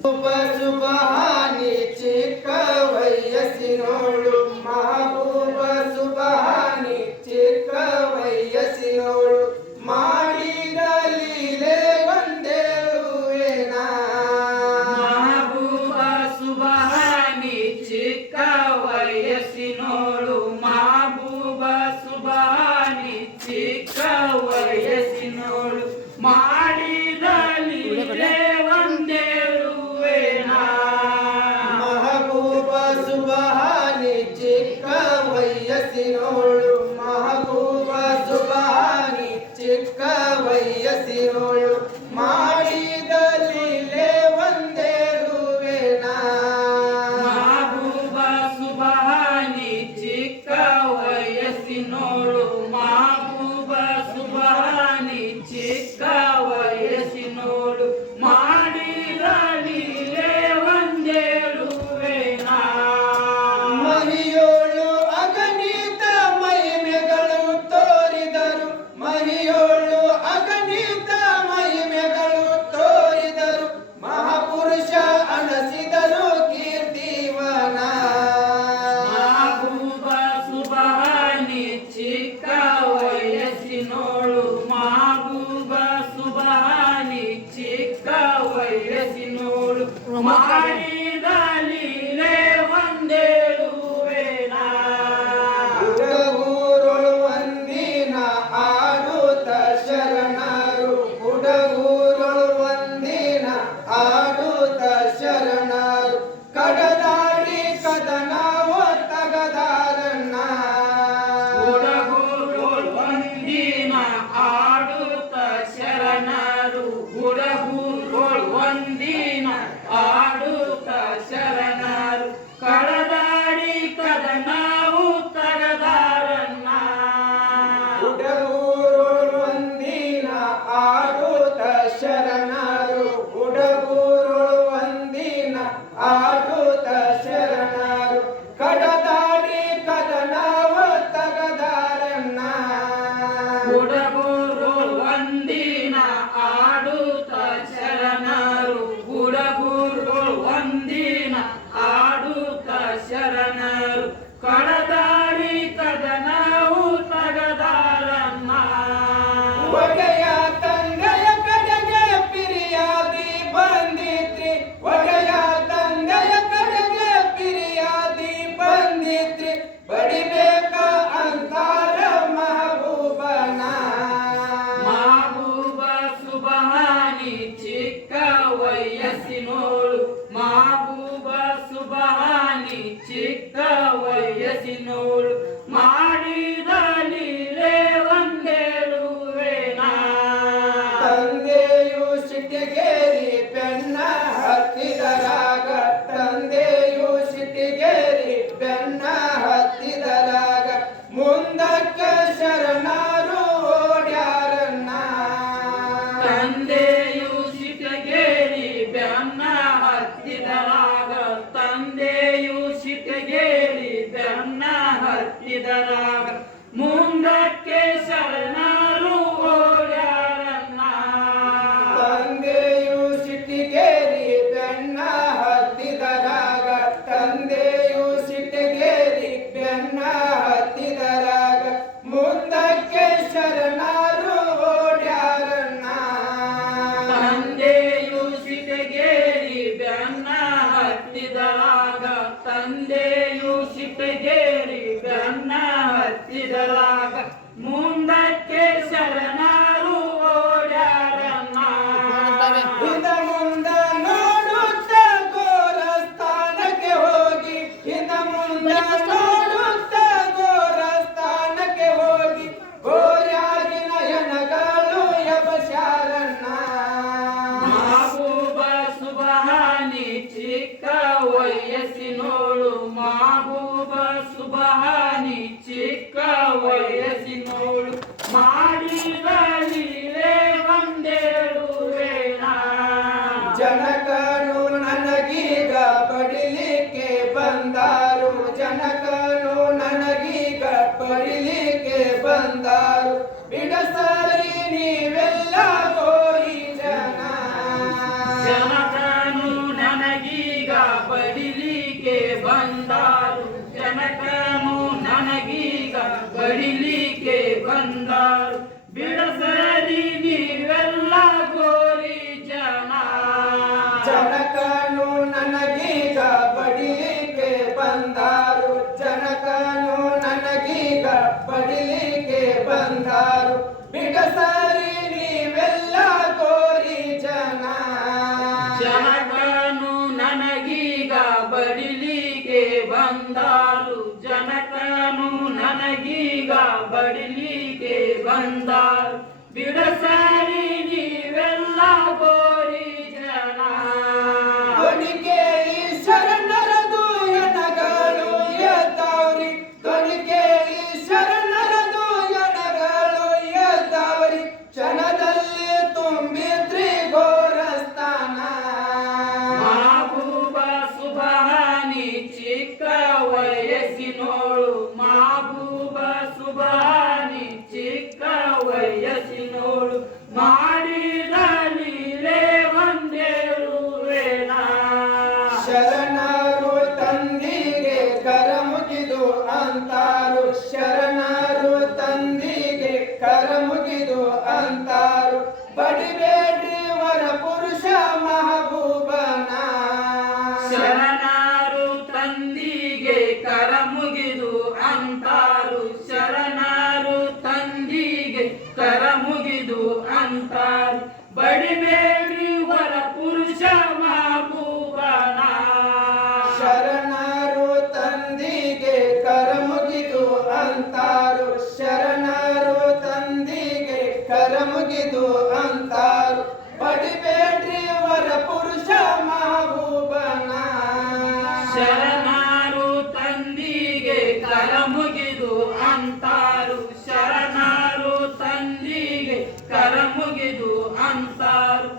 ಶುಭ ಶುಭ ಹಾನಿ ಚಿಕ್ಕ ವಯಸ್ಸಿನೋಳು ಮಹಬೂಬ ಶುಭ ಹಾನಿ ಚಿಕ್ಕ ವಯಸ್ಸಿನೋಳು ಮಾಡಿದ ಲೀಲೆ ಒಂದೇಳುವೆನ ಮಹಬೂಬ ಶುಭ ಹಾನಿ ಚಿಕ್ಕ ವಯಸ್ಸಿನೋಳು ಮಹಬೂಬ ಶುಭ ಹಾನಿ ಚಿಕ್ಕ ವಯಸ್ಸಿನೋಳು ಮಾಡಿದ ಲೀಲೆ ಒಂದೇಳುವೆನ ಮಹಬೂಬ ಶುಭ ಹಾನಿ ಚಿಕ್ಕ ವಯಸ್ಸಿನೋಳು ಮಹಬೂಬ ಶುಭ ಹಾನಿ ಚಿಕ್ಕ ವಯಸ್ಸಿನೋಳು ಮಾಡಿದ ಲೀಲೆ ಒಂದೇಳುವೆನ ಮಹಬೂಬ ಶುಭ ಹಾನಿ ಚಿಕ್ಕ ವಯಸ್ಸಿನೋಳು ಮಹಬೂಬ ಶುಭ ಹಾನಿ ಚಿಕ್ಕ ವಯಸ್ಸಿನೋಳು ಮಾಡಿದ ಲೀಲೆ ಒಂದೇಳುವೆನ ಮಹಿಯೋಳು ಅಗಣಿತ ಮಹಿಮೆಗಳು ತೋರಿದರು ಮಹಿಯೋಳು ಅಗಣಿತ ಮಹಿಮೆಗಳು ತೋರಿದರು ಮಹಾಪುರುಷ ಅನಸಿದರು ಕೀರ್ತಿವನ ಮಹಬೂಬ ಶುಭ ಹಾನಿ ಚಿಕ್ಕ ವಯಸ್ಸಿನೋಳು ಮಹಬೂಬ ಶುಭ ಹಾನಿ ಚಿಕ್ಕ ವಯಸ್ಸಿನೋಳು ಮಾಡಿದ ಲೀಲೆ ಒಂದೇಳುವೆನ ಹುಡುಗೂರುಳು ಒಂದಿನ ಆಡುತ್ತ ಶರಣರು ಹುಡುಗೂರುಳು ಒಂದಿನ ಆಡುತ್ತ ಶರಣರು ಕಡದಾಡಿ ಕದನ ಒತ್ತಗದಾರಣ್ಣ ಹುಡುಗರು ಒಂದಿನ ಆಡುತ್ತ ಶರಣರು ಹುಡುಗರು ಒಂದಿನ ಆಡುತ್ತ ಶರಣರು ಕಡದಾಡಿ ಕದನವು ತಗದಾರನ್ನ ಹುಡುಗೂರುಳು ಒಂದಿನ ಆಡುತ್ತ ಶರಣರು ಹುಡುಗೂರುಳು ಒಂದಿನ ಆಡುತ್ತ ಶರಣರು ಕಡದಾಡಿ ಕದನ ಒತ್ತಗದಾರಣ್ಣ ಹುಡುಗರು ಒಂದಿನ ಆಡುತ್ತ ಶರಣರು ಹುಡುಗರು ಒಂದಿನ ಆಡುತ್ತ ಶರಣರು ಕಡದಾಡಿ ಕದನವು ತಗದಾರನ್ನ ಒಡೆಯ ತಂದೆಯ ಕಡೆಗೆ ಪಿರಿಯಾದಿ ಬಂದಿತ್ರಿ ಒಡೆಯ ತಂದೆಯ ಕಡೆಗೆ ಪಿರಿಯಾದಿ ಬಂದಿತ್ರಿ ಬಡಿಬೇಕ ಅಂತಾರ ಮಹಬೂಬನ ಮಹಬೂಬ ಶುಭ ಹಾನಿ ಚಿಕ್ಕ ವಯಸ್ಸಿನೋಳು ಮಹಬೂಬ ಶುಭ ಹಾನಿ ಚಿಕ್ಕ ವಯಸ್ಸಿನೋಳು ಮಾಡಿದ ಲೀಲೆ ಒಂದೇಳುವೆನ ತಂದೆಯು ಸಿಟ್ಟಿಗೇರಿ ಬೆನ್ನ ಹತ್ತಿದರಾಗ ತಂದೆಯು ಸಿಟ್ಟಿಗೇರಿ ಬೆನ್ನ ಹತ್ತಿದರಾಗ ಮುಂದಕ್ಕೆ ಶರಣರು ಓಡ್ಯಾರನ್ನ ತಂದೆಯು ಸಿಟಗೇರಿ ಬೆನ್ನ ಹತ್ತಿದರಾಗ ತಂದೆಯು ಸಿಟಗೇರಿ ಬೆನ್ನ ಹತ್ತಿದರಾಗ ಮುಂದಕ್ಕೆ ಶರಣರು ಓಡ್ಯಾರನ್ನ ತಂದೆಯು ಸಿಟ್ಟಿಗೇರಿ ಬೆನ್ನ ಹತ್ತಿದರಾಗ ತಂದೆಯು ಸಿಟ್ಟಿಗೇರಿ ಬೆನ್ನ ಹತ್ತಿದರಾಗ ಮುಂದಕ್ಕೆ ಶರಣರು ಓಡ್ಯಾರನ್ನ ತಂದೆಯು ಸಿಟಗೇರಿ ಬೆನ್ನ ಹತ್ತಿದರಾಗ ತಂದೆಯು ಸಿಟಗೇರಿ ಬೆನ್ನ ಹತ್ತಿದರಾಗ ಮುಂದಕ್ಕೆ ಶರಣರು ಓಡ್ಯಾರನ್ನ ಹಿಂದ ಮುಂದ ನೋಡುತ್ತ ಘೋರ ಸ್ಥಾನಕ್ಕೆ ಹೋಗಿ ಹಿಂದ ಮುಂದ ನೋಡುತ್ತ ಘೋರ ಸ್ಥಾನಕ್ಕೆ ಹೋಗಿ ಘೋರ್ಯಾಗಿ ನಯನಗಳು ಯಬಸ್ಯಾರನ್ನ ಮಹಬೂಬ ಶುಭ ಹಾನಿ ಚಿಕ್ಕ ವಯಸ್ಸಿನೋಳು ಮಹಬೂಬ ಶುಭ ಹಾನಿ ಚಿಕ್ಕ ವಯಸ್ಸಿನೋಳು ಮಾಡಿದ ಲೀಲೆ ಒಂದೇಳುವೆನ ಜನಕನು ನನಗೀಗ ಬಡಿಲಿಕ್ಕೆ ಬಂದಾರು ಜನಕನು ನನಗೀಗ ಬಡಿಲಿಕ್ಕೆ ಬಂದಾರು ಬಿಡಸರಿ ನೀವೆಲ್ಲ ಹೋರಿ ಜನ ಜನಕನು ಬಡಿಲಿಕ್ಕೆ ಬಂದಾರು ಜನಕನು ನನಗೀಗ ಬಡಿಲಿಕ್ಕೆ ಬಂದಾರು ಬಿಡಸರಿ ನೀವೆಲ್ಲ ಗೋರಿ ಜನ ಜನಕನು ನನಗೀಗ ಬಡಿಲಿಕ್ಕೆ ಬಂದಾರು ಜನಕನು ನನಗೀಗ ಬಡಿಲಿಕ್ಕೆ ಬಂದಾರು ಬಿಡಸರಿ ನೀವೆಲ್ಲ ಗೋರಿ ಜನ ಜನಕನು ನನಗೀಗ ಬಡಿಲಿಕ್ಕೆ ಬಂದಾರು ಜನಕನು ನನಗೀಗ ಬಡಿಲಿಕ್ಕೆ ಬಂದಾರು ಬಿಡಸರಿ ನೀವೆಲ್ಲ ಗೋರಿ ಜನ ಕೊನಿಕೆ ಈ ಶರಣರದು ಎನಗಳು ಎದ್ದವ್ರಿ ಕೊನಿಕೆ ಈ ಶರಣರದು ಎನಗಳು ಎದ್ದವ್ರಿ ಕ್ಷಣದಲ್ಲಿ ತುಂಬಿದ್ರಿ ಗೋರಸ್ಥಾನ ಮಾಬೂಬ ಸುಬಹಾನಿ ಚಿಕ್ಕ ವಯಸ್ಸಿನೋಳು ಮಾಬೂಬ ಸುಬಹಾನಿ ಚಿಕ್ಕ ವಯಸ್ಸಿನೋಳು ಮಾಡಿದ ಲೀಲೆ ಒಂದೇಳುವೇನ ಶರಣರು ತಂದಿಗೆ ಕರ ಮುಗಿದು ಅಂತಾರು ಶರಣರು ತಂದಿಗೆ ಕರ ಮುಗಿದು ಅಂತಾರು ಬಡಿಬೇಡ್ರಿ ವರ ಪುರುಷ ಮಹಬೂಬನ ಶರಣರು ತಂದಿಗೆ ಕರ ಮುಗಿದು ಅಂತಾರು ಶರಣರು ತಂದಿಗೆ ಕರ ಮುಗಿದು ಅಂತಾರು ಬಡಿಬೇಡ್ರಿ ವರ ಪುರುಷ ಮಹಬೂಬನ ಶರಣರು ತಂದಿಗೆ ಕರ ಮುಗಿದು ಅಂತಾರು ಶರಣರು ತಂದಿಗೆ ಕರ ಮುಗಿದು ಅಂತಾರು ಬಡಿಬೇಡ್ರಿ ವರ ಪುರುಷ ಮಹಬೂಬನ ಶರಣರು ತಂದಿಗೆ ಕರ ಮುಗಿದು ಅಂತಾರು ಶರಣರು ತಂದಿಗೆ ಕರ ಮುಗಿದು ಅಂತಾರು